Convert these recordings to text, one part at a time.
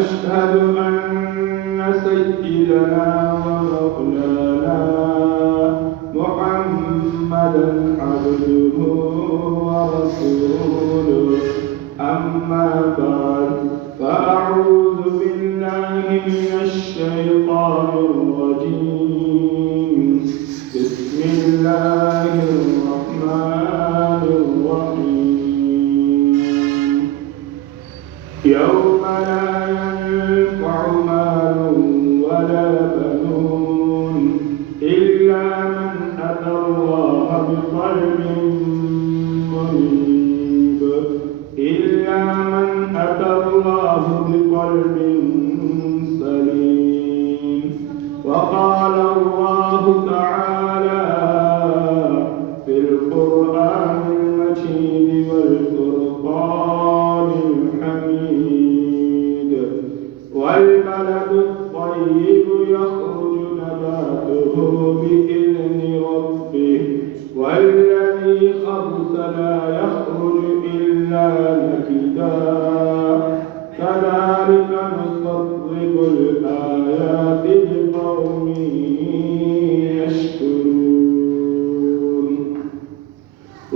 ونشهد أن سيدنا ومولانا محمدا عبده ورسوله. أما بعد، فأعوذ بالله من الشيطان الرجيم. بسم الله الرحمن الرحيم. يوم لا ينفع مال ولا بنون إلا من أتى الله بقلب منيب سليم. وقال الله تعالى في القرآن المجيد والفرقان الحميد: والبلد الطيب يخرج نباته بإذن ربه والذي خبث لا يخرج إلا نكدا كذلك نصرف الآيات لقوم يشكرون.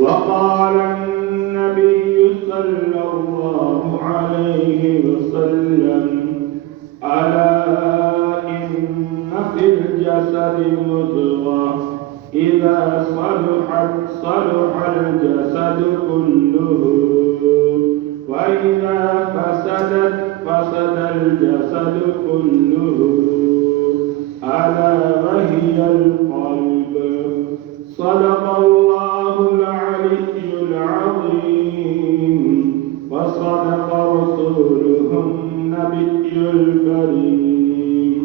وقال النبي صلى الله عليه وسلم: ألا إن في الجسد مضغة إذا صلحت صلح الجسد كله وإذا فسدت فسد الجسد كله ألا وهي القلب. صدق الله العلي العظيم وصدق رسوله النبي الكريم،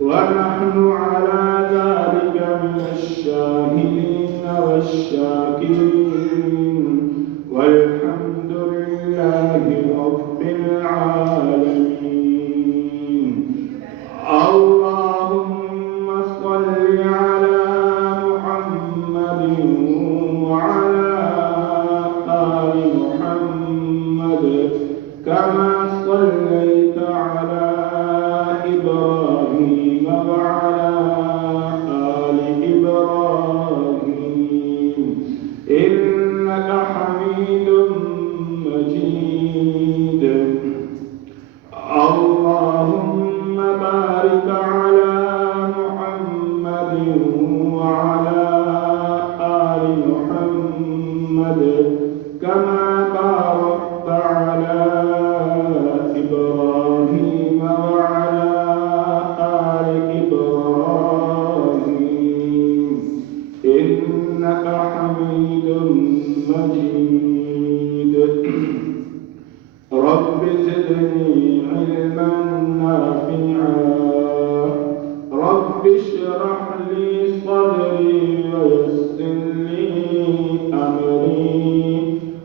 ونحن على ذلك من الشاهدين والشاكرين، والحمد لله رب العالمين. اللهم صل على محمد وعلى آل محمد كما صليت على إبراهيم وعلى آل إبراهيم إنك حميد مجيد. اللهم بارك على محمد وعلى آل محمد كما باركت على إبراهيم وعلى آل إبراهيم إنك حميد مجيد. رب زدني علما نافعا. رب اشرح لي صدري ويسر لي أمري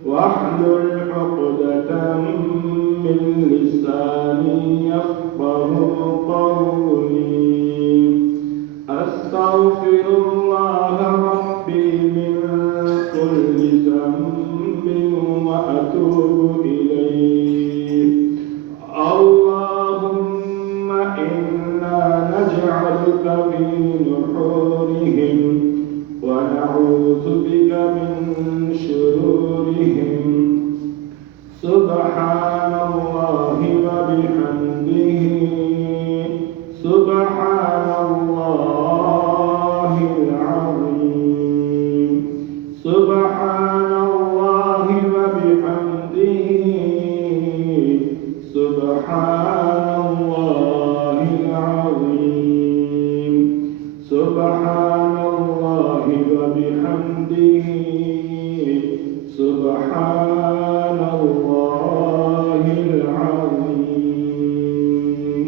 واحلل عقدة من لساني يفقه قولي. أستغفر الله ربي من كل ذنب وأتوب إليه. اللهم إنا نجعلك في نحورهم ونعوذ بك من شرورهم. سبحان الله وبحمده سبحان الله العظيم. سبحان الله وبحمده سبحان الله العظيم. سبحان الله وبحمده سبحان الله العظيم.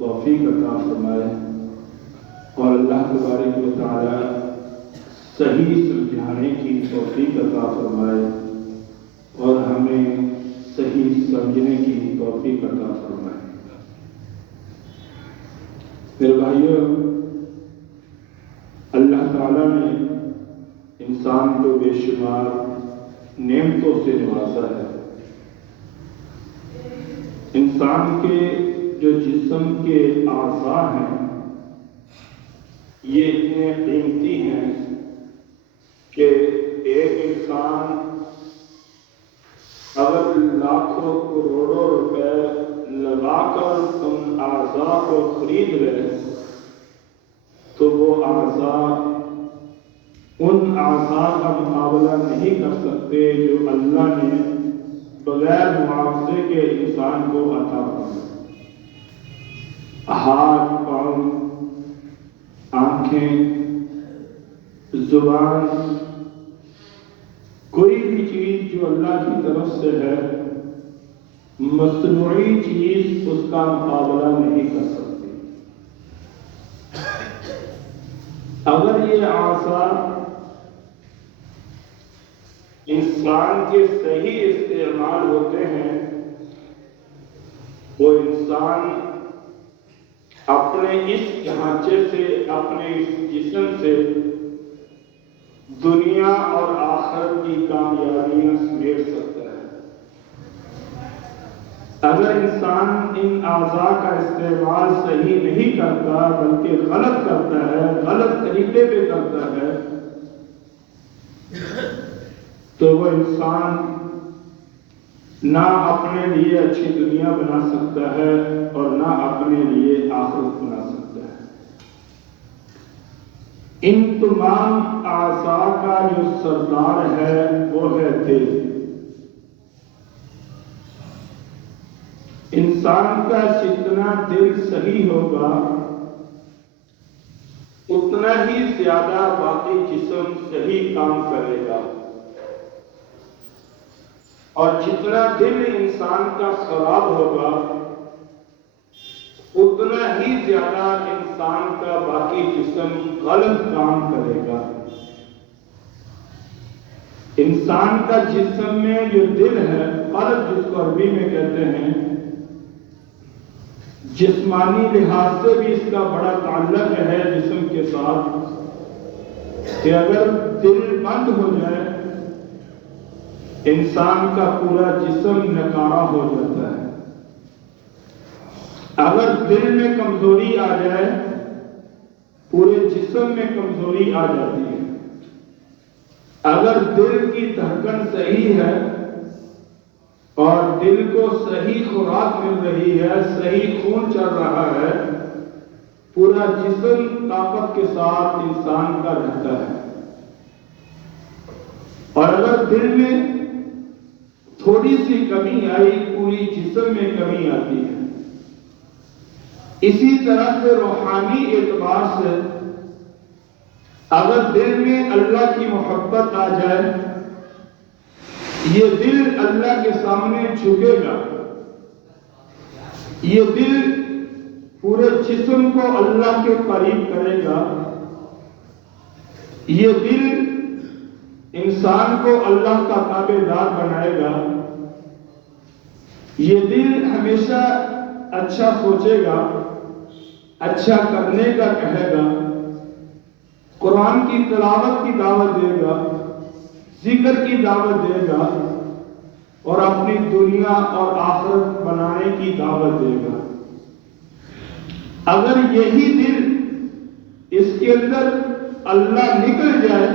توفیق عطا فرمائے اور اللہ تبارک و تعالی صحیح سمجھانے کی توفیق عطا فرمائے اور ہمیں صحیح سمجھنے کی توفیق عطا فرمائے۔ میرے بھائیوں، اللہ تعالیٰ نے انسان کو بے شمار نعمتوں سے نوازا ہے۔ انسان کے جو جسم کے اعضاء ہیں یہ اتنے قیمتی ہیں کہ ایک انسان اگر لاکھوں کروڑوں روپے لگا کر ان اعضاء کو خرید لے تو وہ اعضاء ان اعضاء کا مقابلہ نہیں کر سکتے جو اللہ نے بغیر معاوضے کے انسان کو عطا فرمایا۔ ہاتھ، پاؤں، آنکھیں، زبان، کوئی بھی چیز جو اللہ کی طرف سے ہے مصنوعی چیز اس کا مقابلہ نہیں کر سکتی۔ اگر یہ اعضاء انسان کے صحیح استعمال ہوتے ہیں وہ انسان اپنے اس ڈھانچے سے، اپنے اس جسم سے دنیا اور آخرت کی کامیابیاں سمیٹ سکتا ہے۔ اگر انسان ان اعضاء کا استعمال صحیح نہیں کرتا بلکہ غلط کرتا ہے، غلط طریقے پہ کرتا ہے تو وہ انسان نہ اپنے لیے اچھی دنیا بنا سکتا ہے اور نہ اپنے لیے آخرت بنا سکتا ہے۔ ان تمام اعضاء کا جو سردار ہے وہ ہے دل۔ انسان کا جتنا دل صحیح ہوگا اتنا ہی زیادہ باقی جسم صحیح کام کرے گا، اور جتنا دل انسان کا خراب ہوگا اتنا ہی زیادہ انسان کا باقی جسم غلط کام کرے گا۔ انسان کا جسم میں جو دل ہے، قلب جس کو عربی میں کہتے ہیں، جسمانی لحاظ سے بھی اس کا بڑا تعلق ہے جسم کے ساتھ کہ اگر دل بند ہو جائے انسان کا پورا جسم نکارا ہو جاتا ہے۔ اگر دل میں کمزوری آ جائے پورے جسم میں کمزوری آ جاتی ہے۔ اگر دل کی دھڑکن صحیح ہے اور دل کو صحیح خوراک مل رہی ہے، صحیح خون چل رہا ہے، پورا جسم طاقت کے ساتھ انسان کا رہتا ہے۔ اور اگر دل میں تھوڑی سی کمی آئی پوری جسم میں کمی آتی ہے۔ اسی طرح سے روحانی اعتبار سے اگر دل میں اللہ کی محبت آ جائے یہ دل اللہ کے سامنے جھکے گا، یہ دل پورے جسم کو اللہ کے قریب کرے گا، یہ دل انسان کو اللہ کا تابع دار بنائے گا، یہ دل ہمیشہ اچھا سوچے گا، اچھا کرنے کا کہے گا، قرآن کی تلاوت کی دعوت دے گا، ذکر کی دعوت دے گا اور اپنی دنیا اور آخرت بنانے کی دعوت دے گا۔ اگر یہی دل اس کے اندر اللہ نکل جائے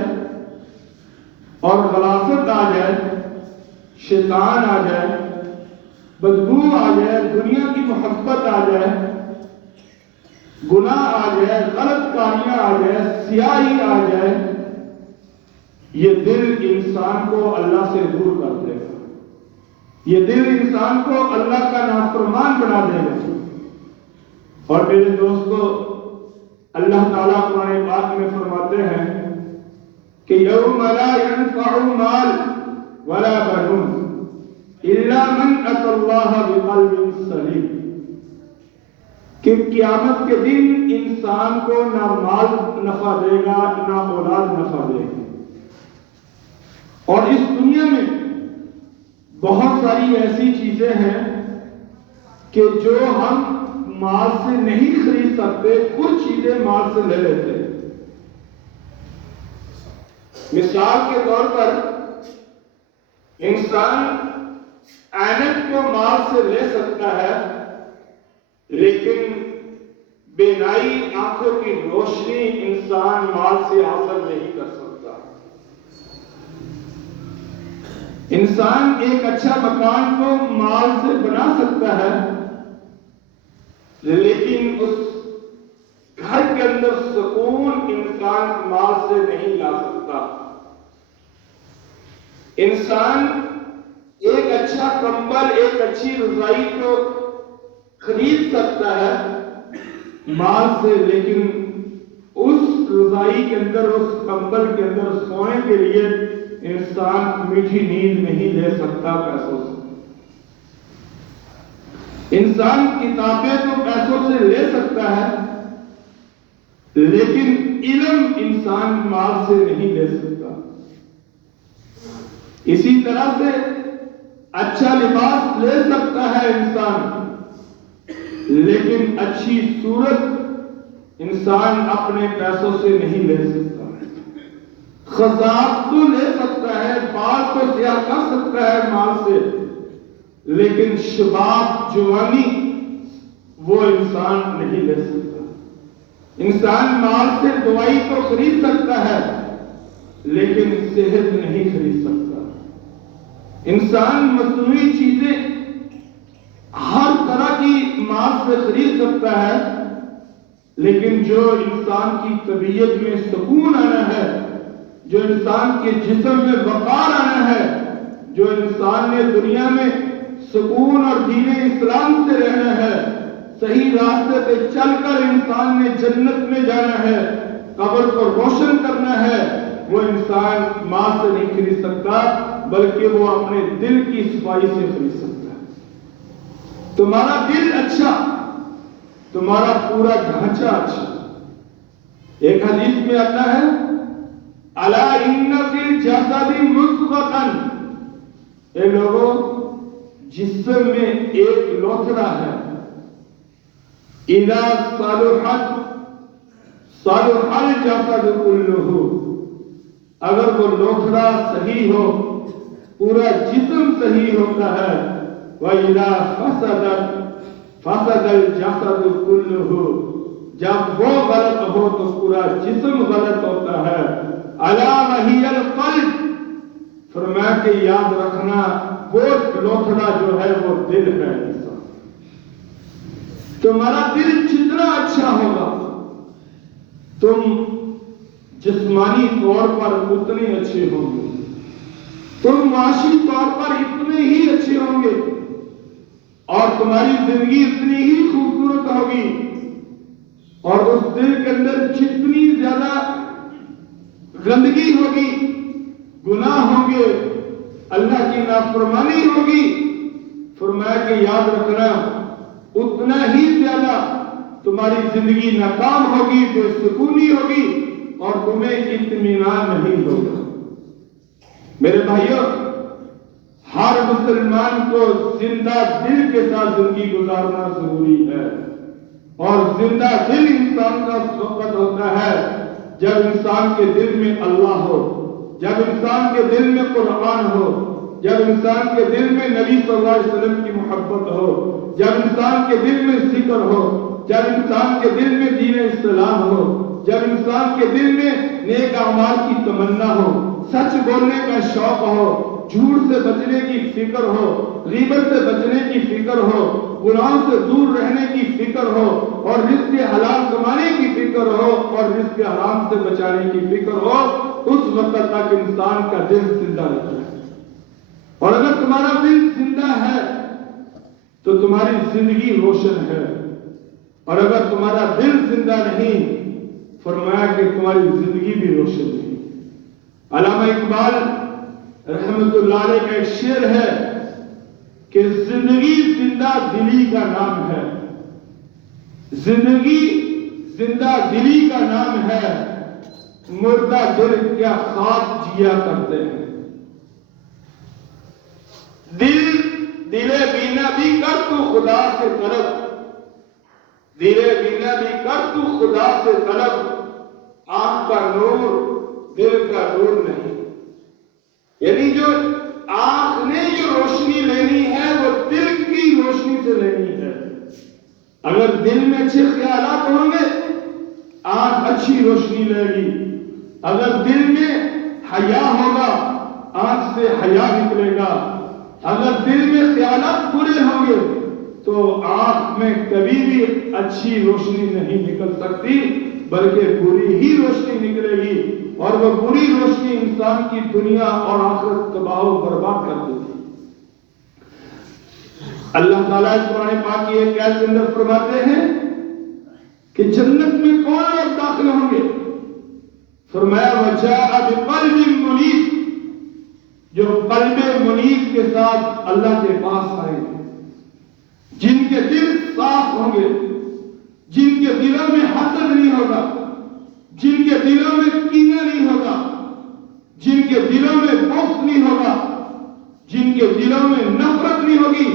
اور غلاظت آ جائے، شیطان آ جائے، بدبو آ جائے، دنیا کی محبت آ جائے، گناہ آ جائے، غلط کاریاں آ جائے، سیاہی آ جائے، یہ دل انسان کو اللہ سے دور کر دے گا، یہ دل انسان کو اللہ کا نافرمان بنا دے گا۔ اور میرے دوستو، اللہ تعالیٰ قرآن پاک میں فرماتے ہیں کہ یوم لا ينفع مال ولا بنون الا من اتى الله بقلب سلیم، کہ قیامت کے دن انسان کو نہ مال نفع دے گا نہ اولاد نفع دے گی، اور اس دنیا میں بہت ساری ایسی چیزیں ہیں کہ جو ہم مال سے نہیں خرید سکتے، کچھ چیزیں مال سے لے لیتے ہیں۔ مثال کے طور پر انسان اینک کو مال سے لے سکتا ہے، لیکن بینائی آنکھوں کی روشنی انسان مال سے حاصل نہیں کر سکتا۔ انسان ایک اچھا مکان کو مال سے بنا سکتا ہے، لیکن اس گھر کے اندر سکون انسان مال سے نہیں لا سکتا۔ انسان ایک اچھا کمبل، ایک اچھی رضائی کو خرید سکتا ہے مال سے، لیکن اس رضائی کے اندر، اس کمبل کے اندر سونے کے لیے انسان میٹھی نیند نہیں لے سکتا پیسوں سے۔ انسان کتابیں تو پیسوں سے لے سکتا ہے، لیکن علم انسان مال سے نہیں لے سکتا۔ اسی طرح سے اچھا لباس لے سکتا ہے انسان، لیکن اچھی صورت انسان اپنے پیسوں سے نہیں لے سکتا۔ خضاب تو لے سکتا ہے، بال کو سیاہ کر سکتا ہے مال سے، لیکن شباب، جوانی، وہ انسان نہیں لے سکتا۔ انسان مال سے دوائی تو خرید سکتا ہے، لیکن صحت نہیں خرید سکتا۔ انسان مصنوعی چیزیں ہر طرح کی مال سے خرید سکتا ہے، لیکن جو انسان کی طبیعت میں سکون آنا ہے، جو انسان کے جسم میں وقار آنا ہے، جو انسان نے دنیا میں سکون اور دین اسلام سے رہنا ہے، صحیح راستے پہ چل کر انسان نے جنت میں جانا ہے، قبر کو روشن کرنا ہے، وہ انسان مال سے نہیں خرید سکتا، بلکہ وہ اپنے دل کی صفائی سے خرید سکتا ہے۔ تمہارا دل اچھا، تمہارا پورا ڈھانچہ اچھا۔ ایک حدیث میں آتا ہے، الا ان فی الجسد مضغۃ، اے لوگوں، جسم میں ایک لوتھڑا ہے، اذا صلحت صلح الجسد کلہ، اگر وہ لوتھڑا صحیح ہو پورا جسم صحیح ہوتا ہے، وَإِذَا فَسَدَتْ فَسَدَ الْجَسَدُ كُلُّهُ، جب وہ غلط ہو تو پورا جسم غلط ہوتا ہے۔ أَلَا وَهِيَ الْقَلْبُ، فرمایا کہ یاد رکھنا وہ لوتھڑا جو ہے وہ دل ہے۔ تمہارا دل جتنا اچھا ہوگا، تم جسمانی طور پر اتنے اچھے ہوں گے، تم معاشی طور پر اتنے ہی اچھے ہوں گے، اور تمہاری زندگی اتنی ہی خوبصورت ہوگی، اور اس دل کے اندر جتنی زیادہ گندگی ہوگی، گناہ ہوں گے، اللہ کی نافرمانی ہوگی، فرمایا کہ یاد رکھنا اتنا ہی زیادہ تمہاری زندگی ناکام ہوگی، بے سکونی ہوگی، اور تمہیں اطمینان نہیں ہوگا۔ میرے بھائیوں، ہر مسلمان کو زندہ دل کے ساتھ زندگی گزارنا ضروری ہے، اور زندہ دل انسان کا اس وقت ہوتا ہے جب انسان کے دل میں اللہ ہو، جب انسان کے دل میں قرآن ہو، جب انسان کے دل میں نبی صلی اللہ علیہ وسلم کی محبت ہو، جب انسان کے دل میں ذکر ہو، جب انسان کے دل میں دین اسلام ہو، جب انسان کے دل میں نیک اعمال کی تمنا ہو، سچ بولنے کا شوق ہو، جھوٹ سے بچنے کی فکر ہو، غیبت سے بچنے کی فکر ہو، گناہوں سے دور رہنے کی فکر ہو، اور رزق حلال کمانے کی فکر ہو، اور رزق حرام سے بچانے کی فکر ہو، اس وقت تک انسان کا دل زندہ رہتا ہے۔ اور اگر تمہارا دل زندہ ہے تو تمہاری زندگی روشن ہے، اور اگر تمہارا دل زندہ نہیں، فرمایا کہ تمہاری زندگی بھی روشن نہیں۔ علامہ اقبال رحمت اللہ علیہ کا ایک شعر ہے کہ زندگی زندہ دلی کا نام ہے، زندگی زندہ دلی کا نام ہے، مردہ دل کیا خواب جیا کرتے ہیں۔ دلے بینا بھی کر تو خدا سے طلب، دلے بینا بھی کر تو خدا سے طلب، آنکھ کا نور دل کا نور نہیں۔ یعنی جو آنکھ نے جو روشنی لینی ہے وہ دل کی روشنی سے لینی ہے۔ اگر دل میں اچھے خیالات ہوں گے آنکھ اچھی روشنی لے گی، اگر دل میں حیا ہوگا آنکھ سے حیا نکلے گا، اگر دل میں خیالات برے ہوں گے تو آنکھ میں کبھی بھی اچھی روشنی نہیں نکل سکتی بلکہ بری ہی روشنی نکلے گی، اور وہ بری روشنی انسان کی دنیا اور آخرت تباہ و برباد کر دیتی۔ اللہ تعالیٰ اس قرآن پاک کی ایک آیت کے اندر فرماتے ہیں کہ جنت میں کون لوگ داخل ہوں گے؟ فرمایا وَجَاءَ بِقَلْبٍ مُنِيبٍ، جو قلب منیب کے ساتھ اللہ کے پاس آئیں گے، جن کے دل صاف ہوں گے، جن کے دلوں میں حسد نہیں ہوگا، جن کے دلوں میں کینہ نہیں ہوگا، جن کے دلوں میں بغض نہیں ہوگا، جن کے دلوں میں نفرت نہیں ہوگی،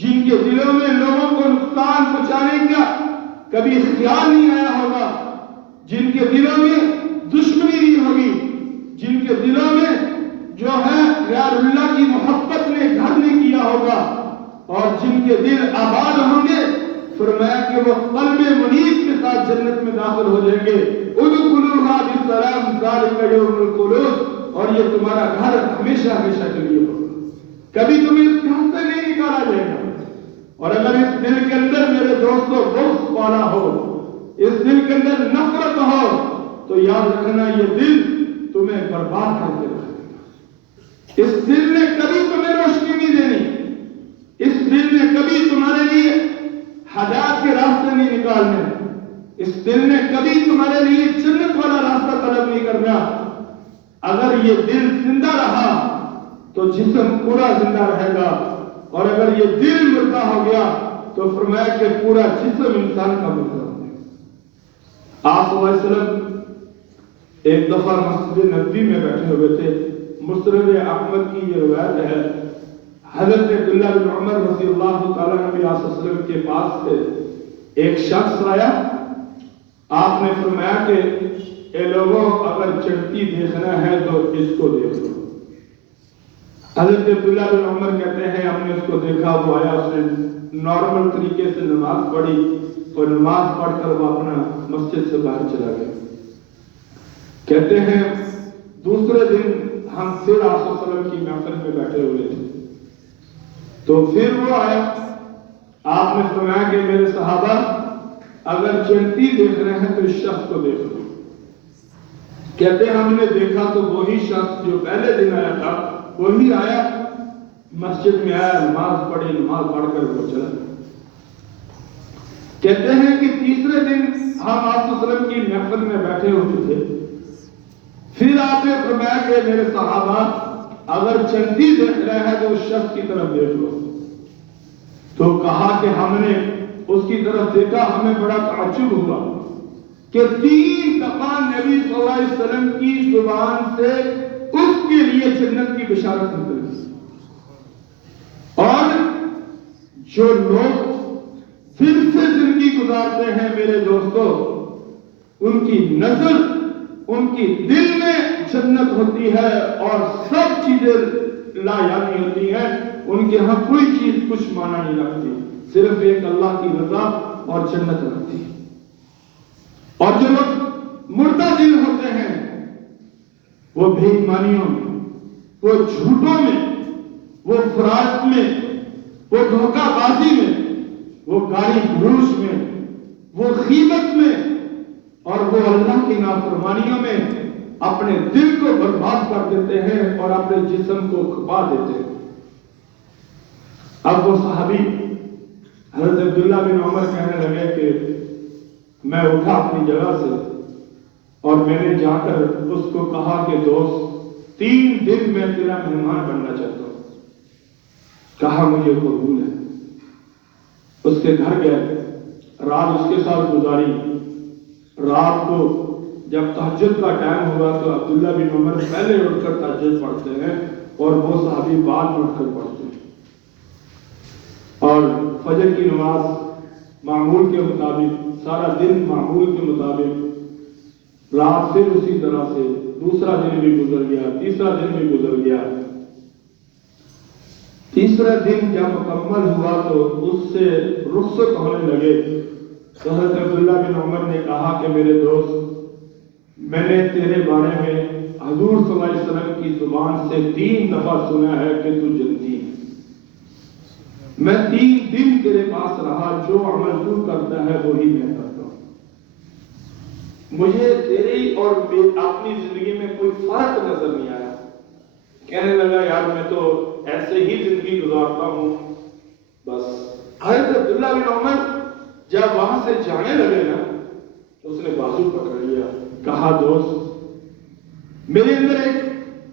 جن کے دلوں میں لوگوں کو نقصان پہنچانے کا کبھی خیال نہیں آیا ہوگا، جن کے دلوں میں دشمنی نہیں ہوگی، جن کے دلوں میں جو ہے غیر اللہ کی محبت نے گھر نہیں کیا ہوگا، اور جن کے دل آباد ہوں گے، فرمایا کہ وہ قلب منیب کے ساتھ جنت میں داخل ہو جائیں گے۔ ادخلوها بسلام ذلك یوم الخلود، اور یہ تمہارا گھر ہمیشہ ہمیشہ کے لیے ہوگا، کبھی تمہیں اس گھر سے نہیں نکالا جائے گا۔ اور اگر اس دل کے اندر میرے دوستوں بغض پالا ہو، اس دل کے اندر نفرت ہو، تو یاد رکھنا یہ دل تمہیں برباد کر کے رکھے گا۔ اس دل نے کبھی تمہیں روشنی نہیں دینی، اس دل نے کبھی تمہارے لیے ہدایت کے راستے نہیں نکالنے، اس دل نے کبھی تمہارے لیے جنت والا راستہ طلب نہیں کرنا۔ اگر یہ دل زندہ رہا تو جسم پورا زندہ رہے گا، اور اگر یہ دل مردہ ہو گیا تو فرمایا کہ پورا جسم انسان کا مردہ ہو گیا۔ آپ صلی اللہ علیہ وسلم ایک دفعہ مسجد نبوی میں بیٹھے ہوئے تھے، مسند احمد کی یہ روایت ہے، حضرت عبداللہ بن عمر رضی اللہ تعالیٰ نبی صلی اللہ علیہ وسلم کے پاس سے ایک شخص آیا، آپ نے فرمایا کہ اے لوگوں اگر چڑھتی دیکھنا ہے تو اس کو دیکھ لو۔ حضرت عبداللہ بن عمر کہتے ہیں ہم نے اس کو دیکھا، وہ آیا، اس نے نارمل طریقے سے نماز پڑھی، اور نماز پڑھ کر وہ اپنا مسجد سے باہر چلا گیا۔ کہتے ہیں دوسرے دن ہم پھر آپ صلی اللہ علیہ وسلم کی محفل میں بیٹھے ہوئے تھے، تو پھر وہ آیا، آپ نے فرمایا کہ میرے صحابہ اگر چڑھتی دیکھ رہے ہیں تو اس شخص کو دیکھ لو۔ کہتے ہیں ہم نے دیکھا تو وہی شخص جو پہلے دن آیا تھا وہی آیا، مسجد میں آیا، نماز پڑھی، نماز پڑھ کر وہ چلا۔ کہتے ہیں کہ تیسرے دن ہم آپ صلی اللہ علیہ وسلم کی محفل میں بیٹھے ہوئے تھے، پھر آپ نے فرمایا کہ میرے صحابہ اگر چندی دیکھ رہے ہیں تو اس شخص کی طرف دیکھ لو۔ تو کہا کہ ہم نے اس کی طرف دیکھا، ہمیں بڑا تعجب ہوا کہ 3 دفعہ نبی صلی اللہ علیہ وسلم کی زبان سے اس کے لیے جنت کی بشارت نکلی، اور جو لوگ دل سے زندگی گزارتے ہیں میرے دوستوں، ان کی نظر، ان کی دل میں جنت ہوتی ہے، اور سب چیزیں لا یعنی ہوتی ہیں، ان کے ہاں کوئی چیز کچھ معنی نہیں رکھتی، صرف ایک اللہ کی رضا اور جنت رکھتی ہے۔ اور جو لوگ مردہ دل ہوتے ہیں وہ بے ایمانیوں میں، وہ جھوٹوں میں، وہ فراق میں، وہ دھوکہ بازی میں، وہ گالی گلوچ میں، وہ غیبت میں، اور وہ اللہ کی نافرمانیوں میں اپنے دل کو برباد کر دیتے ہیں اور اپنے جسم کو کھپا دیتے ہیں۔ اب وہ صحابی حضرت عبداللہ بن عمر کہنے لگے کہ میں اٹھا اپنی جگہ سے اور میں نے جا کر اس کو کہا کہ دوست 3 دن میں تیرا مہمان بننا چاہتا ہوں۔ کہا مجھے قبول ہے۔ اس کے گھر گئے، رات اس کے ساتھ گزاری. رات کو جب تہجد کا ٹائم ہوا تو عبداللہ بن عمر پہلے اٹھ کر تہجد پڑھتے ہیں اور وہ صحابی بعد میں اٹھ کر پڑھتے ہیں. اور فجر کی نماز معمول کے مطابق، سارا دن معمول کے مطابق، رات پھر اسی طرح سے، دوسرا دن بھی گزر گیا، تیسرا دن بھی گزر گیا. تیسرا دن جب مکمل ہوا تو اس سے رخصت ہونے لگے تو حضرت عبداللہ بن عمر نے کہا کہ میرے دوست، میں نے تیرے بارے میں حضور صلی اللہ علیہ وسلم کی زبان سے 3 دفعہ سنا ہے کہ تو جنتی ہے. میں 3 دن تیرے پاس رہا، جو عمل تو کرتا ہے وہی میں کرتا ہوں. مجھے تیری اور اپنی زندگی میں کوئی فرق نظر نہیں آیا. کہنے لگا یار میں تو ایسے ہی زندگی گزارتا ہوں بس. حضرت عبداللہ بن عمر جب وہاں سے جانے لگے نا تو اس نے بازو پکڑ لیا، کہا دوست میرے اندر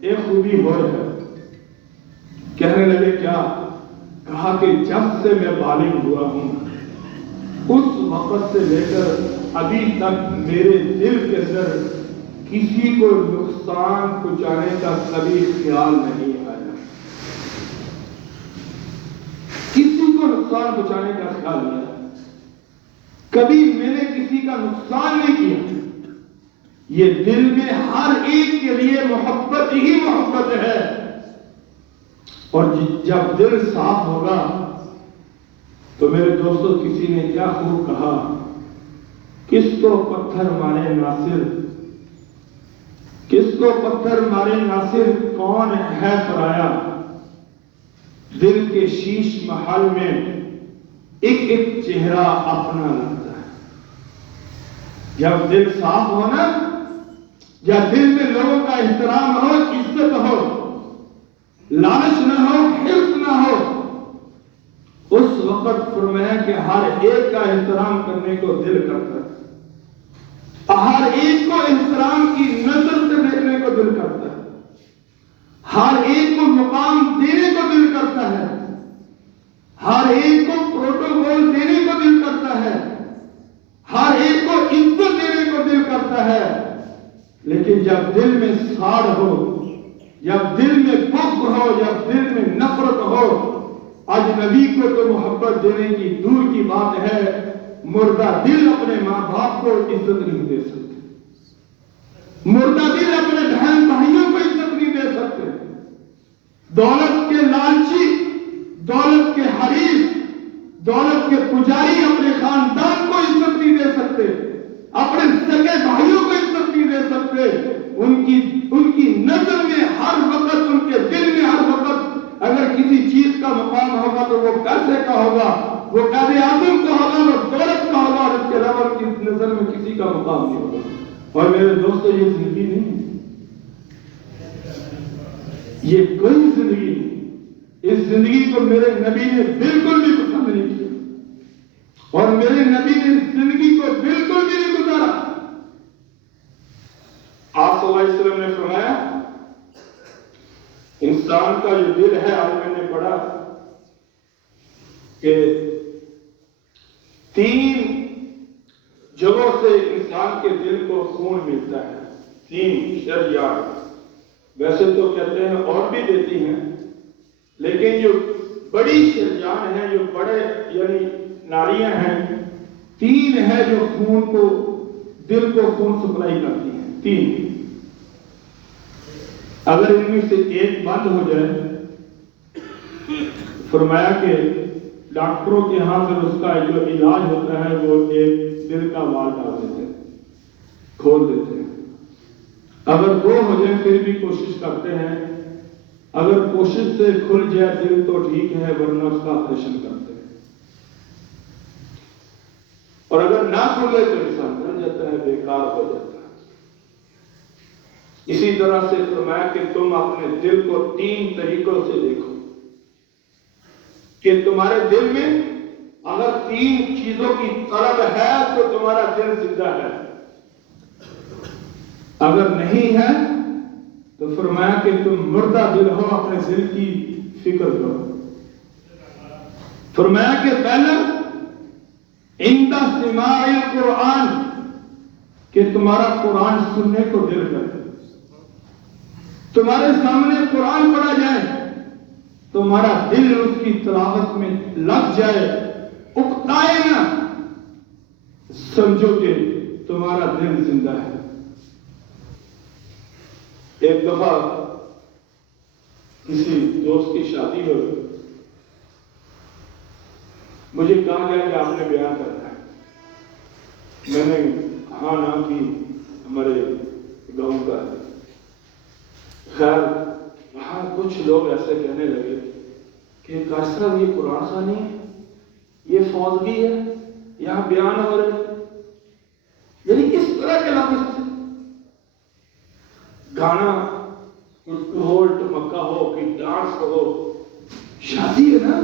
ایک خوبی ہو ہے. کہنے لگے کیا؟ کہا کہ جب سے میں بالغ ہوا ہوں اس وقت سے لے کر ابھی تک میرے دل کے اندر کسی کو نقصان پہنچانے کا کبھی خیال نہیں آیا. کسی کو نقصان پہنچانے کا خیال نہیں آیا. کبھی میں نے کسی کا نقصان نہیں کیا. یہ دل میں ہر ایک کے لیے محبت ہی محبت ہے. اور جب دل صاف ہوگا تو میرے دوستو کسی نے کیا خوب کہا، کس کو پتھر مارے ناصر، کس کو پتھر مارے ناصر، کون ہے پرایا. دل کے شیش محل میں ایک ایک چہرہ اپنا لگتا ہے. جب دل صاف ہونا، جب دل میں لوگوں کا احترام ہو، عزت ہو، لالچ نہ ہو، حرص نہ ہو، اس وقت فرمایا کہ ہر ایک کا احترام کرنے کو دل کرتا ہے. ہر ایک کو احترام کی نظر سے دیکھنے کو دل کرتا ہے. ہر ایک کو مقام دینے کو دل کرتا ہے. ہر ایک کو پروٹوکول دینے کو دل کرتا ہے. ہر ایک کو عزت دینے کو دل کرتا ہے. لیکن جب دل میں ساڑ ہو، جب دل میں بغض ہو، جب دل میں نفرت ہو، اجنبی کو تو محبت دینے کی دور کی بات ہے، مردہ دل اپنے ماں باپ کو عزت نہیں دے سکتے. مردہ دل اپنے بہن بھائیوں کو عزت نہیں دے سکتے. دولت کے لالچی، دولت کے حریص، دولت کے پجاری اپنے خاندان کو عزت نہیں دے سکتے. اپنے سگے بھائیوں کو عزت نہیں دے سکتے. ان کی نظر میں ہر وقت، ان کے دل میں ہر وقت اگر کسی چیز کا مقام ہوگا تو وہ پیسے کا ہوگا، وہ قائد اعظم کا ہوگا، وہ دولت کا ہوگا، اور اس کے علاوہ ان کی نظر میں کسی کا مقام نہیں ہوگا. اور میرے دوستو یہ زندگی نہیں، یہ کوئی زندگی نہیں. اس زندگی کو میرے نبی نے بالکل بھی پسند نہیں کیا اور میرے نبی نے اس زندگی کو بالکل بھی نہیں گزارا. آپ صلی اللہ علیہ وسلم نے فرمایا انسان کا جو دل ہے، آج میں نے پڑھا کہ 3 جگہوں سے انسان کے دل کو خون ملتا ہے. 3 شریان. ویسے تو کہتے ہیں اور بھی دیتی ہیں، لیکن جو بڑی شریان ہیں، جو بڑے یعنی نالیاں ہیں، 3 ہے جو خون کو، دل کو خون سپلائی کرتی ہیں. 3. اگر ان میں سے ایک بند ہو جائے، فرمایا کہ ڈاکٹروں کے ہاں پھر اس کا جو علاج ہوتا ہے وہ ایک دل کا وال ڈال دیتے ہیں، کھول دیتے ہیں. اگر 2 ہو جائیں پھر بھی کوشش کرتے ہیں. اگر کوشش سے کھل جائے دل تو ٹھیک ہے، ورنہ اس کا آپریشن کرتے ہیں. اور اگر نہ کھلے تو انسان مر جاتا ہے، بیکار ہو جاتا ہے. اسی طرح سے فرمایا کہ تم اپنے دل کو 3 طریقوں سے دیکھو کہ تمہارے دل میں اگر 3 چیزوں کی طلب ہے تو تمہارا دل زندہ ہے. اگر نہیں ہے تو فرمایا کہ تم مردہ دل ہو، اپنے دل کی فکر کرو. فرمایا کہ پہلا عند سماع القرآن، کہ تمہارا قرآن سننے کو دل کرے، تمہارے سامنے قرآن پڑھا جائے، تمہارا دل اس کی تلاوت میں لگ جائے، اکتائے نہ، سمجھو کہ تمہارا دل زندہ ہے۔ ایک دفعہ کسی دوست کی شادی ہو، مجھے کہا گیا کہ آپ نے بیان کرنا ہے۔ میں نے ہاں نام کی، ہمارے گاؤں کا۔ خیر وہاں کچھ لوگ ایسے کہنے لگے کہ قاضی صاحب یہ قرآن خوانی ہے، یہ فوزگی ہے، یہاں بیان ہو رہے، یعنی کس طرح کے لفظ تھے؟ گانا ڈھول ٹمکا ہو کہ ڈانس ہو، شادی ہے نا،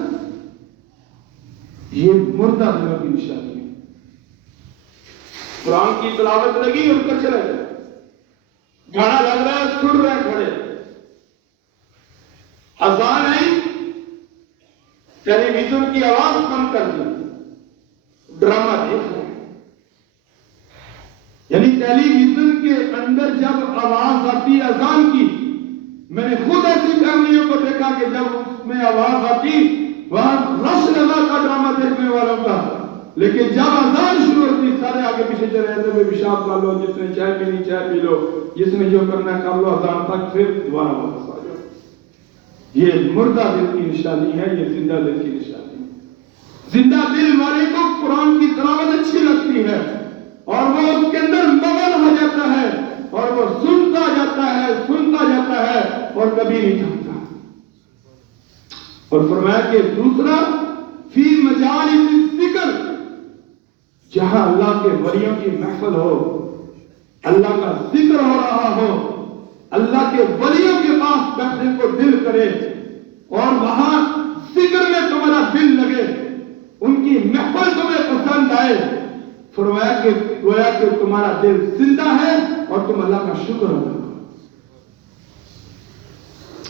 یہ مردہ دلوں کی نشانی ہے۔ قرآن کی تلاوت لگی اور کر چلے گئے، گانا لگ رہا ہے، سن رہے کھڑے، اذان آئی، ٹیلی ویژن کی آواز بند کر دی، ڈرامہ دیکھ رہے ہیں۔ یعنی ٹیلی ویژن کے اندر جب آواز آتی ہے اذان کی، میں نے خود ایسی فیملیوں کو دیکھا کہ جب اس میں آواز آتی وہاں رش لگا تھا ڈرامہ دیکھنے والوں کا، لیکن جب اذان شروع ہوتی سارے آگے پیچھے چلے جاتے ہوئے، پیشاب کر لو، جس نے چائے پینی چائے پی لو، جس نے جو کرنا ہے کر لو، اذان تک پھر دوبارہ واپس آ جاؤ۔ یہ مردہ دل کی نشانی ہے، یہ زندہ دل کی نشانی ہے۔ زندہ دل والے کو قرآن کی تلاوت اچھی لگتی ہے اور وہ اس کے اندر مگن ہو جاتا ہے اور وہ سنتا جاتا ہے اور کبھی نہیں تھکتا۔ اور فرمایا کہ دوسرا، فی مجالس الذکر، جہاں اللہ کے ولیوں کی محفل ہو، اللہ کا ذکر ہو رہا ہو، اللہ کے ولیوں کے پاس بیٹھنے کو دل کرے اور وہاں ذکر میں تمہارا دل لگے، ان کی محفل تمہیں پسند آئے، فرمایا کہ گویا کہ تمہارا دل زندہ ہے اور تم اللہ کا شکر ادا کرو۔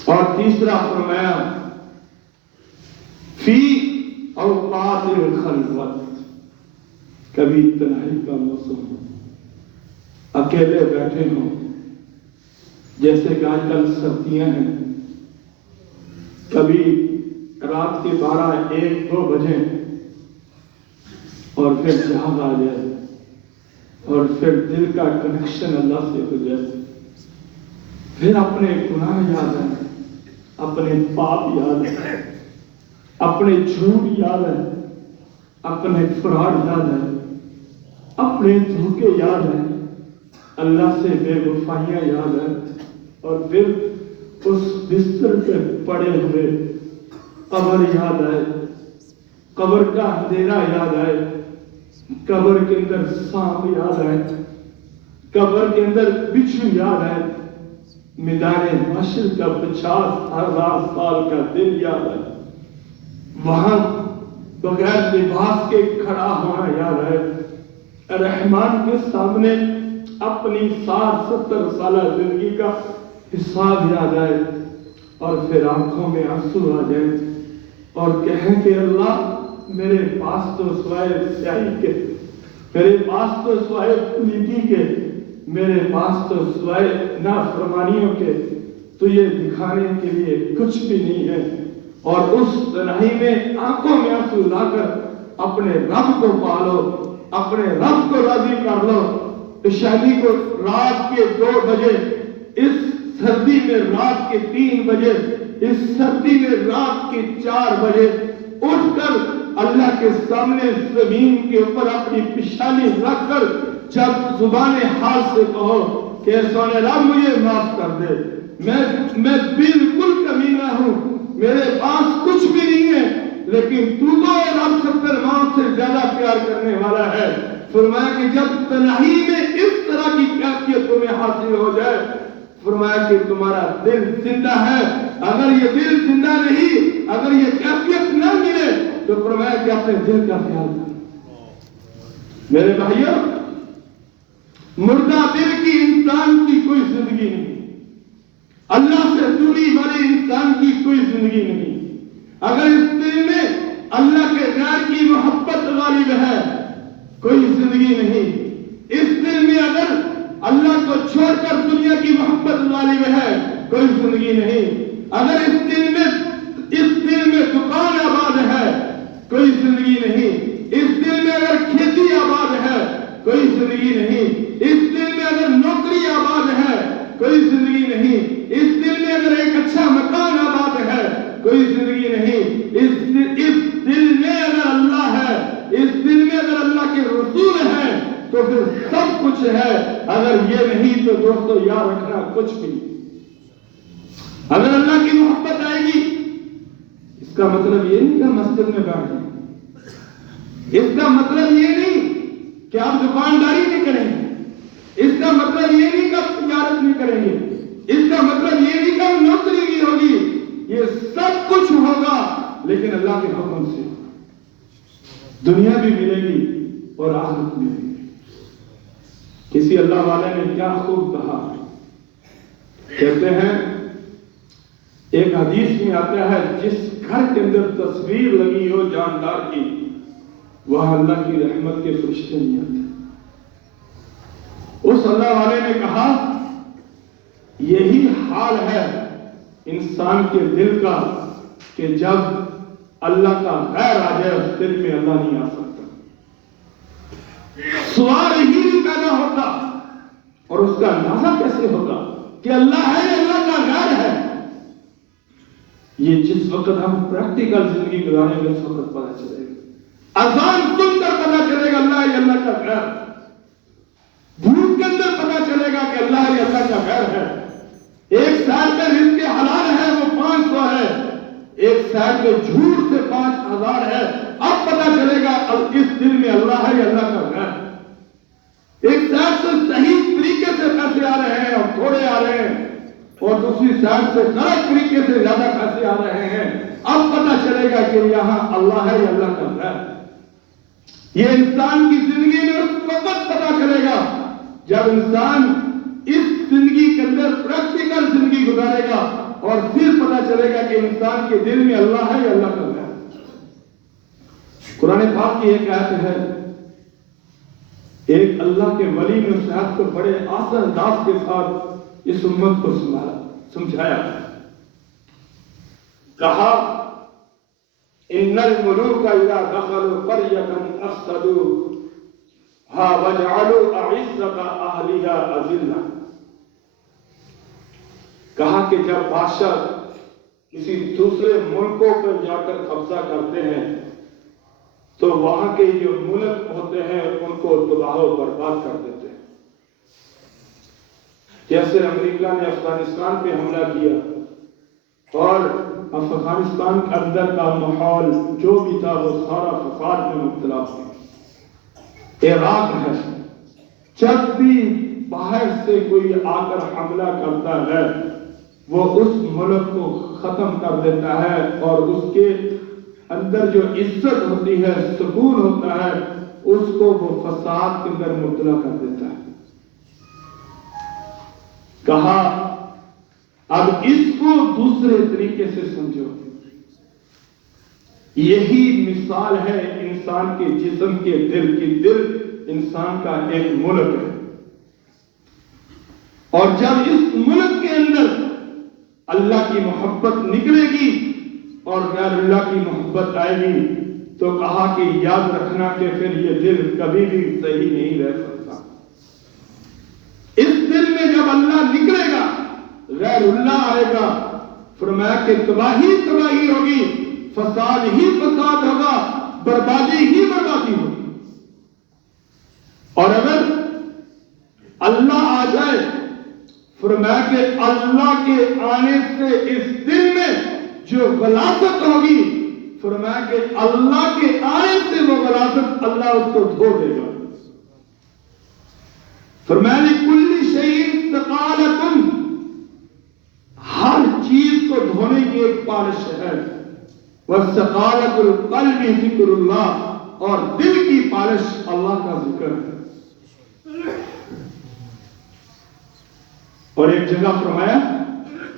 اور تیسرا فرمایا فی اوقات الخلوت، کبھی تنہائی کا موسم ہو، اکیلے بیٹھے ہوں، جیسے کہ آج کل سردیاں ہیں، کبھی رات کے 12-1-2 بجے اور پھر جاگ آ جائے اور پھر دل کا کنیکشن اللہ سے ہو جائے، پھر اپنے گناہ یاد ہے، اپنے پاپ یاد ہے، اپنے جھوٹ یاد ہے، اپنے فراڈ یاد ہے، اپنے دھوکے یاد ہے، اللہ سے بے وفائیاں یاد ہے، اور پھر اس بستر پہ پڑے ہوئے قبر یاد آئے، قبر کا اندھیرا یاد آئے، قبر کے اندر سانپ یاد آئے، قبر کے اندر بچھو یاد آئے، میدان محشر کا 50,000 سال کا دن یاد آئے، وہاں بغیر لباس کے کھڑا ہونا یاد آئے، رحمان کے سامنے اپنی 60-70 سالہ زندگی کا حساب یاد آئے، اور پھر آنکھوں میں آنسو آ جائیں اور کہیں کہ اللہ میرے پاس تو سوائے سیاہی کے، میرے پاس تو سوائے پلیتی کے، میرے پاس تو سوائے نافرمانیوں کے تجھے دکھانے کے لیے کچھ بھی نہیں ہے، اور اس تنہائی میں آنکھوں میں آنسو لا کر اپنے رب کو پالو، اپنے رب کو راضی کر لو۔ شادی کو رات کے 2 بجے، اس سردی میں رات کے 3 بجے، اس سردی میں رات کے 4 بجے اٹھ کر اللہ کے سامنے زمین کے اوپر اپنی پیشانی رکھ کر جب زبان حال سے کہو کہ سونے رب مجھے معاف کر دے، میں بالکل کمینہ ہوں، میرے پاس کچھ بھی نہیں ہے، لیکن تو رب 70 ماہ سے زیادہ پیار کرنے والا ہے۔ فرمایا کہ جب تنہائی میں اس طرح کی کیفیت تمہیں حاصل ہو جائے، فرمایا کہ تمہارا دل زندہ ہے۔ اگر یہ دل زندہ نہیں، اگر یہ کیفیت نہ ملے تو فرمایا کہ اپنے دل کا خیال کرو۔ میرے بھائیوں، مردہ دل کی انسان کی کوئی زندگی نہیں، اللہ سے دوری والے انسان کی کوئی زندگی نہیں۔ اگر اس دل میں اللہ کے غیر کی محبت غالب ہے، کوئی زندگی نہیں. اس دل میں اگر اللہ کو چھوڑ کر دنیا کی محبت غالب ہے کوئی زندگی نہیں. اگر اس دل میں دکان آباد ہے کوئی زندگی نہیں. اس دل میں اگر کھیتی آباد ہے کوئی زندگی نہیں. اس دل میں اگر نوکری آباد ہے کوئی زندگی نہیں. اس دل میں اگر ایک اچھا مکان آباد ہے کوئی زندگی نہیں. اس دل میں اگر اللہ ہے, اس دل میں اگر اللہ کے رسول ہیں تو پھر سب کچھ ہے. اگر یہ نہیں تو دوستو یاد رکھنا کچھ بھی. اگر اللہ کی محبت آئے گی اس کا مطلب یہ نہیں کہ مسجد میں بیٹھ جائیں. اس کا مطلب یہ نہیں کہ آپ دکانداری نہیں کریں گے. اس کا مطلب یہ نہیں کہ آپ تجارت نہیں کریں گے. اس کا مطلب یہ نہیں کہ آپ نوکری نہیں ہوگی. یہ سب کچھ ہوگا لیکن اللہ کے حکم سے. دنیا بھی ملے گی اور آخرت بھی ملے گی. کسی اللہ والے نے کیا خوب کہا, کہتے ہیں ایک حدیث میں آتا ہے جس گھر کے اندر تصویر لگی ہو جاندار کی وہاں اللہ کی رحمت کے فرشتے نہیں آتے. اس اللہ والے نے کہا یہی حال ہے انسان کے دل کا کہ جب اللہ کا غیر آ جائے اس دل میں اللہ نہیں آ سکتا. سوال ہی نہیں پیدا ہوتا اور اس کا اندازہ کیسے ہوگا کہ اللہ ہے یا اللہ کا غیر ہے. یہ جس وقت ہم پریکٹیکل زندگی گزاریں گے اس وقت پتا چلے گا. اذان سن کر پتا چلے گا اللہ ہے یا اللہ کا غیر. بھوک کے اندر پتا چلے گا کہ اللہ ہے یا اللہ کا غیر ہے. ایک سائڈ میں رزق حلال ہے وہ 500 ہے, ایک سائڈ میں جھوٹ سے 5000 ہے. اب پتا چلے گا اس دل میں اللہ ہے یا اللہ کا غیر. ایک سائڈ سے صحیح طریقے سے پیسے آ رہے ہیں اور تھوڑے آ رہے ہیں اور دوسری سائڈ سے غلط طریقے سے زیادہ پیسے آ رہے ہیں. اب پتا چلے گا کہ یہاں اللہ ہے یا اللہ کا غیر. یہ انسان کی زندگی میں اس وقت پتا چلے گا جب انسان اس زندگی کے اندر پریکٹیکل زندگی گزارے گا اور پھر پتا چلے گا کہ انسان کے دل میں اللہ ہے یا اللہ کا غیر. قرآن پاک کی ایک آیت ہے, ایک اللہ کے ولی نے اس آیت کو بڑے آسان انداز کے ساتھ اس امت کو سمجھایا. کہا ان الملوک اذا دخلوا قرية افسدوها وجعلوا اعزة اهلها اذلة. کہا کہ جب بادشاہ کسی دوسرے ملکوں پر جا کر قبضہ کرتے ہیں تو وہاں کے جو ملک ہوتے ہیں ان کو تباہ و برباد کر دیتے ہیں. جیسے امریکہ نے افغانستان پہ حملہ کیا اور افغانستان کے اندر کا ماحول جو بھی تھا وہ سارا فساد میں مبتلا ہو گیا. عراق ہے, جب بھی باہر سے کوئی آ کر حملہ کرتا ہے وہ اس ملک کو ختم کر دیتا ہے اور اس کے اندر جو عزت ہوتی ہے, سکون ہوتا ہے, اس کو وہ فساد کے اندر مبتلا کر دیتا ہے. کہا اب اس کو دوسرے طریقے سے سمجھو. یہی مثال ہے انسان کے جسم کے دل کی. دل انسان کا ایک ملک ہے اور جب اس ملک کے اندر اللہ کی محبت نکلے گی اور غیر اللہ کی محبت آئے گی تو کہا کہ یاد رکھنا کہ پھر یہ دل کبھی بھی صحیح نہیں رہ سکتا. اس دل میں جب اللہ نکلے گا غیر اللہ آئے گا, فرمایا کہ تباہی ہوگی, فساد ہی فساد ہوگا, بربادی ہی بربادی ہوگی. اور اگر اللہ آ جائے, فرمایا کہ اللہ کے آنے سے اس دل میں جو غلاظت ہوگی, فرمایا کہ اللہ کے آنے سے وہ غلاظت اللہ اس کو دھو دے گا. فرمایا لِكُلِّ شَيْءٍ سَقَالَةٌ, ہر چیز کو دھونے کی ایک پالش ہے. وَالسَّقَالَةُ الْقَلْبِ ذِكْرُ اللَّهِ, اور دل کی پالش اللہ کا ذکر ہے. اور ایک جگہ فرمایا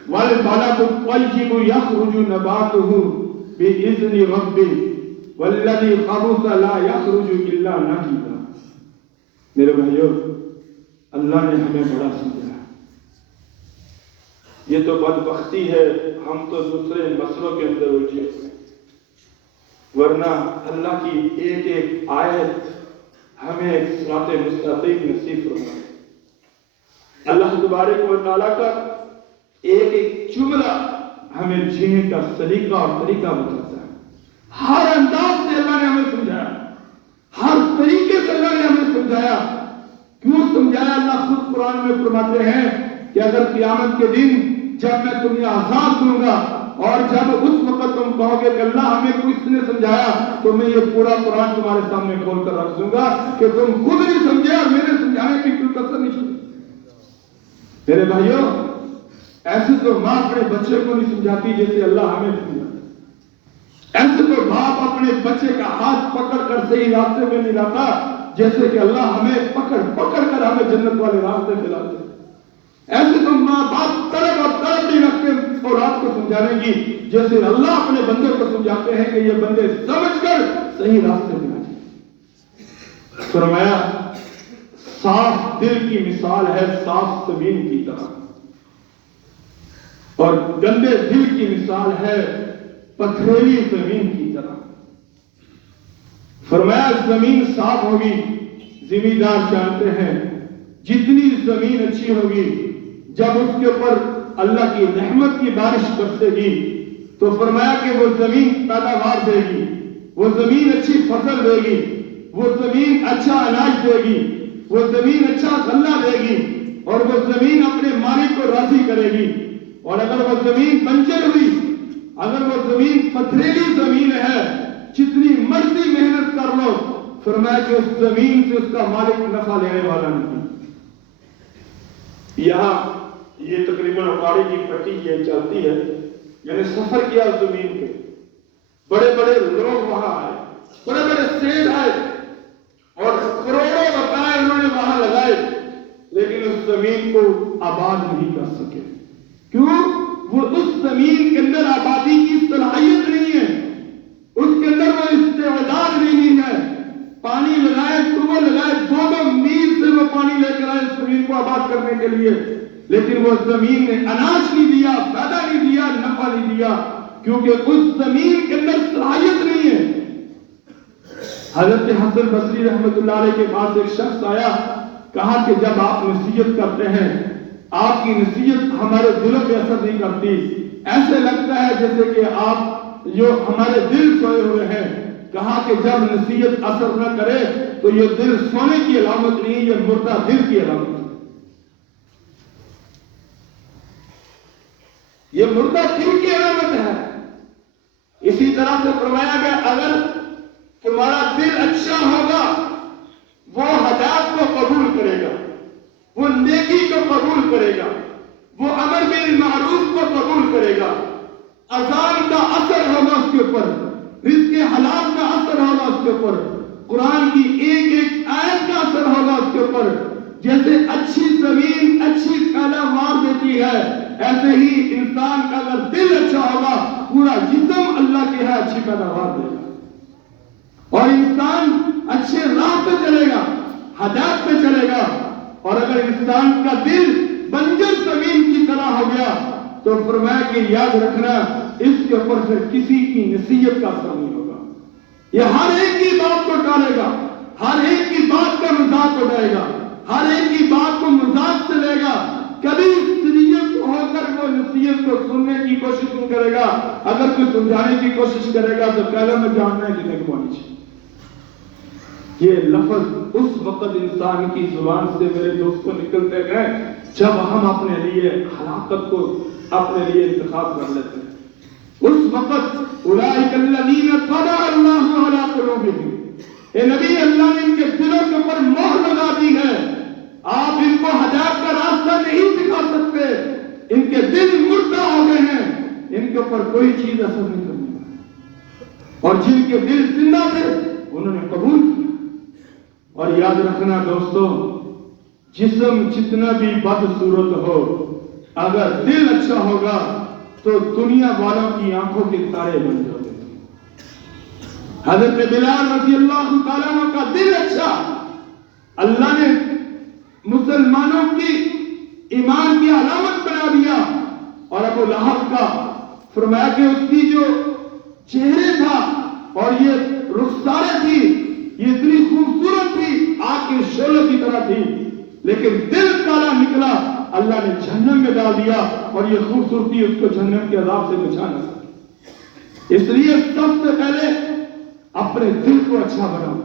وَالْبَلَدُ الطَّيِّبُ يَخْرُجُ نَبَاتُهُ بِإِذْنِ رَبِّهِ وَالَّذِي خَبُثَ لَا يَخْرُجُ إِلَّا نَكِدًا. میرے بھائیوں، اللہ نے ہمیں بڑا سمجھا. یہ تو بدبختی ہے، ہم تو دوسرے مسئلوں کے اندر الجھے ہوئے، ورنہ اللہ کی ایک ایک آیت ہمیں ایک صراط مستقیم نصیب فرمائے. اللہ تبارک و تعالیٰ کا ایک ایک جملہ ہمیں جینے کا سلیقہ اور طریقہ بتاتا ہے. ہر انداز سے اللہ نے ہمیں سمجھایا، ہر طریقے سے اللہ نے ہمیں سمجھایا. کیوں سمجھایا؟ اللہ خود قرآن میں فرماتے ہیں کہ اگر قیامت کے دن جب میں تمہیں عذاب دوں گا اور جب اس وقت تم کہو گے کہ اللہ ہمیں کس نے سمجھایا، تو میں یہ پورا قرآن تمہارے سامنے کھول کر رکھ دوں گا کہ تم خود نہیں سمجھے اور میرے سمجھانے کی کوئی کسر نہیں چھوڑی. میرے بھائیوں، ایسے تو ماں اپنے بچے کو نہیں سمجھاتی جیسے اللہ ہمیں سمجھاتا. ایسے تو باپ اپنے بچے کا ہاتھ پکڑ کر صحیح راستے میں نہیں لاتا جیسے کہ اللہ ہمیں پکڑ پکڑ کر ہمیں جنت والے راستے پہ لاتے. ایسے تو ماں باپ طرف اور طرف نہیں رکھتے اولاد کو سمجھانے کی جیسے اللہ اپنے بندے کو سمجھاتے ہیں کہ یہ بندے سمجھ کر صحیح راستے میں آ جائیں. فرمایا صاف دل کی مثال ہے صاف زمین کی طرح، اور گندے دل کی مثال ہے پتھریلی زمین کی طرح. فرمایا زمین صاف ہوگی، زمیندار جانتے ہیں جتنی زمین اچھی ہوگی جب اس کے اوپر اللہ کی رحمت کی بارش برسے گی تو فرمایا کہ وہ زمین پیداوار دے گی، وہ زمین اچھی فصل دے گی، وہ زمین اچھا اناج دے گی، وہ زمین اچھا غلہ دے گی، اور وہ زمین اپنے مالک کو راضی کرے گی. اور اگر وہ زمین بنجر ہوئی، اگر وہ زمین پتھریلی زمین ہے، جتنی مرضی محنت کر لو، فرمایا کہ اس زمین سے اس کا مالک نفع لینے والا نہیں. یہاں یہ تقریباً اکاڑی کی پٹی یہ چلتی ہے، یعنی سفر کیا زمین پہ، بڑے بڑے لوگ وہاں آئے، بڑے بڑے سیٹ آئے اور کروڑوں روپے انہوں نے وہاں لگائے، لیکن اس زمین کو آباد نہیں کر سکے. کیوں؟ وہ اس زمین کے اندر آبادی کی صلاحیت نہیں ہے، اس کے اندر وہ استعداد نہیں ہے. پانی لگائے، ٹوبل لگائے، 2 میل سے وہ پانی لے کر آئے اس زمین کو آباد کرنے کے لیے، لیکن وہ زمین نے اناج نہیں دیا، فائدہ نہیں دیا، نفع نہیں دیا، کیونکہ اس زمین کے اندر صلاحیت نہیں ہے. حضرت حسن بصری رحمت اللہ علیہ کے پاس ایک شخص آیا، کہا کہ جب آپ نصیحت کرتے ہیں آپ کی نصیحت ہمارے دلوں پہ اثر نہیں کرتی، ایسے لگتا ہے جیسے کہ آپ جو ہمارے دل سوئے ہوئے ہیں. کہا کہ جب نصیحت اثر نہ کرے تو یہ دل سونے کی علامت نہیں، یہ مردہ دل کی علامت ہے. یہ مردہ دل کی علامت ہے. اسی طرح سے فرمایا گیا اگر تمہارا دل اچھا ہوگا وہ ہدایت کو قبول کرے گا، وہ نیکی کو قبول کرے گا، وہ امر بالمعروف کو قبول کرے گا، اذان کا اثر ہوگا اس کے اوپر، رزق حلال کا اثر ہوگا اس کے اوپر، قرآن کی ایک ایک آیت کا اثر ہوگا اس کے اوپر. جیسے اچھی زمین اچھی پیداوار دیتی ہے، ایسے ہی انسان کا اگر دل اچھا ہوگا پورا جسم اللہ کے ہاں اچھی پیداوار دے گا، اور انسان اچھے راہ پہ چلے گا، ہدایت پہ چلے گا. اور اگر انسان کا دل بنجر زمین کی طرح ہو گیا تو فرمایا کہ یاد رکھنا اس کے اوپر پھر کسی کی نصیحت کا اثر نہیں ہوگا. یہ ہر ایک کی بات کو ٹالے گا، ہر ایک کی بات کا مذاق اڑائے گا، ہر ایک کی بات کو مذاق سے لے گا، کبھی سیریس ہو کر وہ نصیحت کو سننے کی کوشش نہیں کرے گا. اگر کوئی سمجھانے کی کوشش کرے گا تو پہلے میں جاننا ہے کہ نہیں پہنچ. یہ لفظ اس وقت انسان کی زبان سے میرے دوستوں نکلتے گئے جب ہم اپنے لیے ہلاکت کو اپنے لیے انتخاب کر لیتے ہیں. اس وقت اولئک الذین طبع اللہ علی قلوبہم، اے نبی اللہ نے ان کے دلوں کے اوپر مہر لگا دی ہے، آپ ان کو ہدایت کا راستہ نہیں دکھا سکتے، ان کے دل مردہ ہو گئے ہیں، ان کے اوپر کوئی چیز اثر نہیں کرتی. اور جن کے دل زندہ تھے انہوں نے قبول کیا. اور یاد رکھنا دوستو، جسم جتنا بھی بدصورت ہو اگر دل اچھا ہوگا تو دنیا والوں کی آنکھوں کے تارے بن جاتے ہیں. حضرت بلال رضی اللہ تعالیٰ عنہ کا دل اچھا، اللہ نے مسلمانوں کی ایمان کی علامت بنا دیا، اور ابو لہب کا فرمایا کہ اس کی جو چہرے تھا اور یہ رخساریں تھی یہ اتنی خوبصورت تھی، آگ کے شعلوں کی طرح تھی، لیکن دل کالا نکلا، اللہ نے جہنم میں ڈال دیا، اور یہ خوبصورتی اس کو جہنم کے عذاب سے بچا نہ سکی۔ اس لیے سب سے پہلے اپنے دل کو اچھا بناؤ،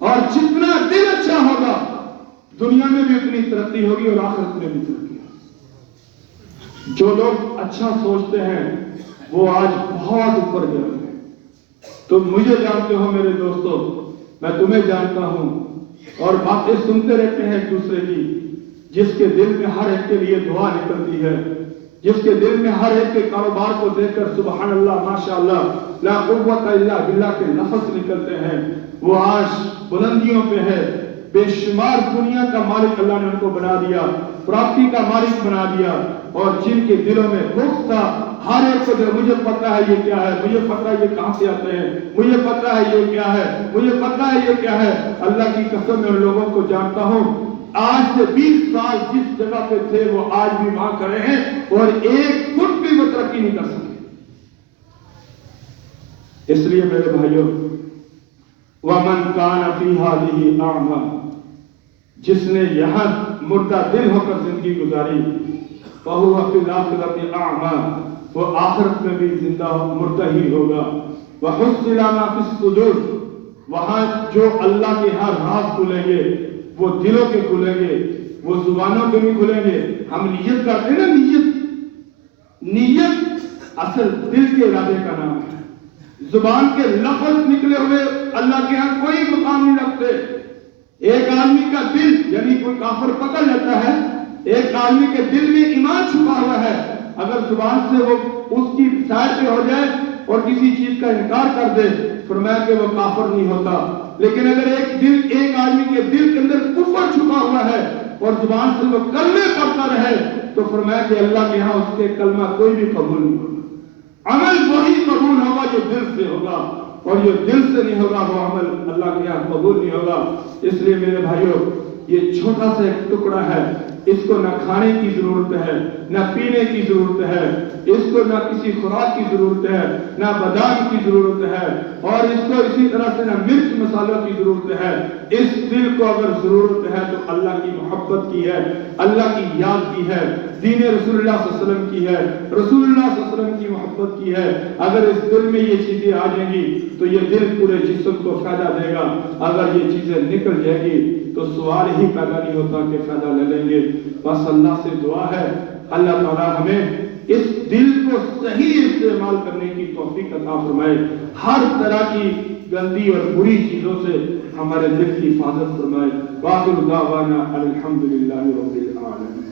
اور جتنا دل اچھا ہوگا دنیا میں بھی اتنی ترقی ہوگی اور آخرت میں بھی ترقی ہوگی۔ جو لوگ اچھا سوچتے ہیں وہ آج بہت اوپر گئے ہیں۔ تم مجھے جانتے ہو میرے دوستو، میں تمہیں جانتا ہوں، اور باتیں سنتے رہتے ہیں ایک دوسرے کی۔ جس کے دل میں ہر ایک کے لیے دعا نکلتی ہے، جس کے دل میں ہر ایک کے کاروبار کو دیکھ کر سبحان اللہ ماشاءاللہ لا قوت الا باللہ کے لفظ نکلتے ہیں، وہ آج بلندیوں پہ ہے۔ بے شمار دنیا کا مالک اللہ نے ان کو بنا دیا، پراپرٹی کا مالک بنا دیا، اور جن کے دلوں میں بغض تھا، ہر ایک کو مجھے پتا ہے یہ کیا ہے، مجھے پتا ہے یہ کہاں سے آتے ہیں، مجھے پتا ہے یہ کیا ہے، مجھے پتا ہے یہ کیا ہے۔ اللہ کی قسم میں ان لوگوں کو جانتا ہوں، آج سے 20 سال جس جگہ پہ تھے وہ آج بھی وہاں کھڑے ہیں، اور ایک فٹ بھی وہ ترقی نہیں کر سکے۔ اس لیے میرے بھائیوں، وَمَنْ كَانَ فِي هَٰذِهِ أَعْمَىٰ، جس نے یہاں مردہ دل ہو کر زندگی گزاری، فَهُوَ فِي الْآخِرَةِ أَعْمَىٰ، وہ آخرت میں بھی زندہ مردہ ہی ہوگا۔ وَحُصِّلَ مَا فِي الصُّدُورِ، وہاں جو اللہ کے ہر راز کھلیں گے وہ دلوں کے کھلیں گے، وہ زبانوں کے نہیں کھلیں گے۔ ہم نیت کرتے ہیں نا، نیت اصل دل کے ارادے کا نام ہے۔ زبان کے لفظ نکلے ہوئے اللہ کے ہاں کوئی مقام نہیں رکھتے۔ ایک آدمی کا دل، یعنی کوئی کافر پکڑ لیتا ہے، ایک آدمی کے دل میں ایمان چھپا ہوا ہے، اگر زبان سے وہ اس کی سائڈ پہ ہو جائے اور کسی چیز کا انکار کر دے، فرمایا کہ وہ کافر نہیں ہوتا۔ لیکن اگر ایک آدمی کے دل کے اندر کفر چھپا ہوا ہے اور زبان سے وہ کلمے پڑھتا رہے، تو فرمایا کہ اللہ کے ہاں اس کے کلمہ کوئی بھی قبول نہیں ہوگا۔ عمل وہی قبول ہوگا جو دل سے ہوگا، اور جو دل سے نہیں ہوگا وہ عمل اللہ کے ہاں قبول نہیں ہوگا۔ اس لیے میرے بھائیوں، یہ چھوٹا سا ایک ٹکڑا ہے، اس کو نہ کھانے کی ضرورت ہے، نہ پینے کی ضرورت ہے، اس کو نہ کسی خوراک کی ضرورت ہے، نہ بادام کی ضرورت ہے، اور اس کو اسی طرح سے نہ مرچ مسالوں کی ضرورت ہے۔ اس دل کو اگر ضرورت ہے تو اللہ کی محبت کی ہے، اللہ کی یاد کی ہے، دین رسول اللہ صلی اللہ علیہ وسلم کی ہے، رسول اللہ صلی اللہ علیہ وسلم کی محبت کی ہے۔ اگر اس دل میں یہ چیزیں آ جائیں گی تو یہ دل پورے جسم کو فائدہ دے گا۔ اگر یہ چیزیں نکل جائیں گی تو سوال ہی پیدا نہیں ہوتا کہ فائدہ لے لیں گے۔ بس اللہ سے دعا ہے اللہ تعالیٰ ہمیں اس دل کو صحیح استعمال کرنے کی توفیق عطا فرمائے، ہر طرح کی گندی اور بری چیزوں سے ہمارے دل کی حفاظت فرمائے۔ وآخر دعوانا الحمدللہ رب العالمین۔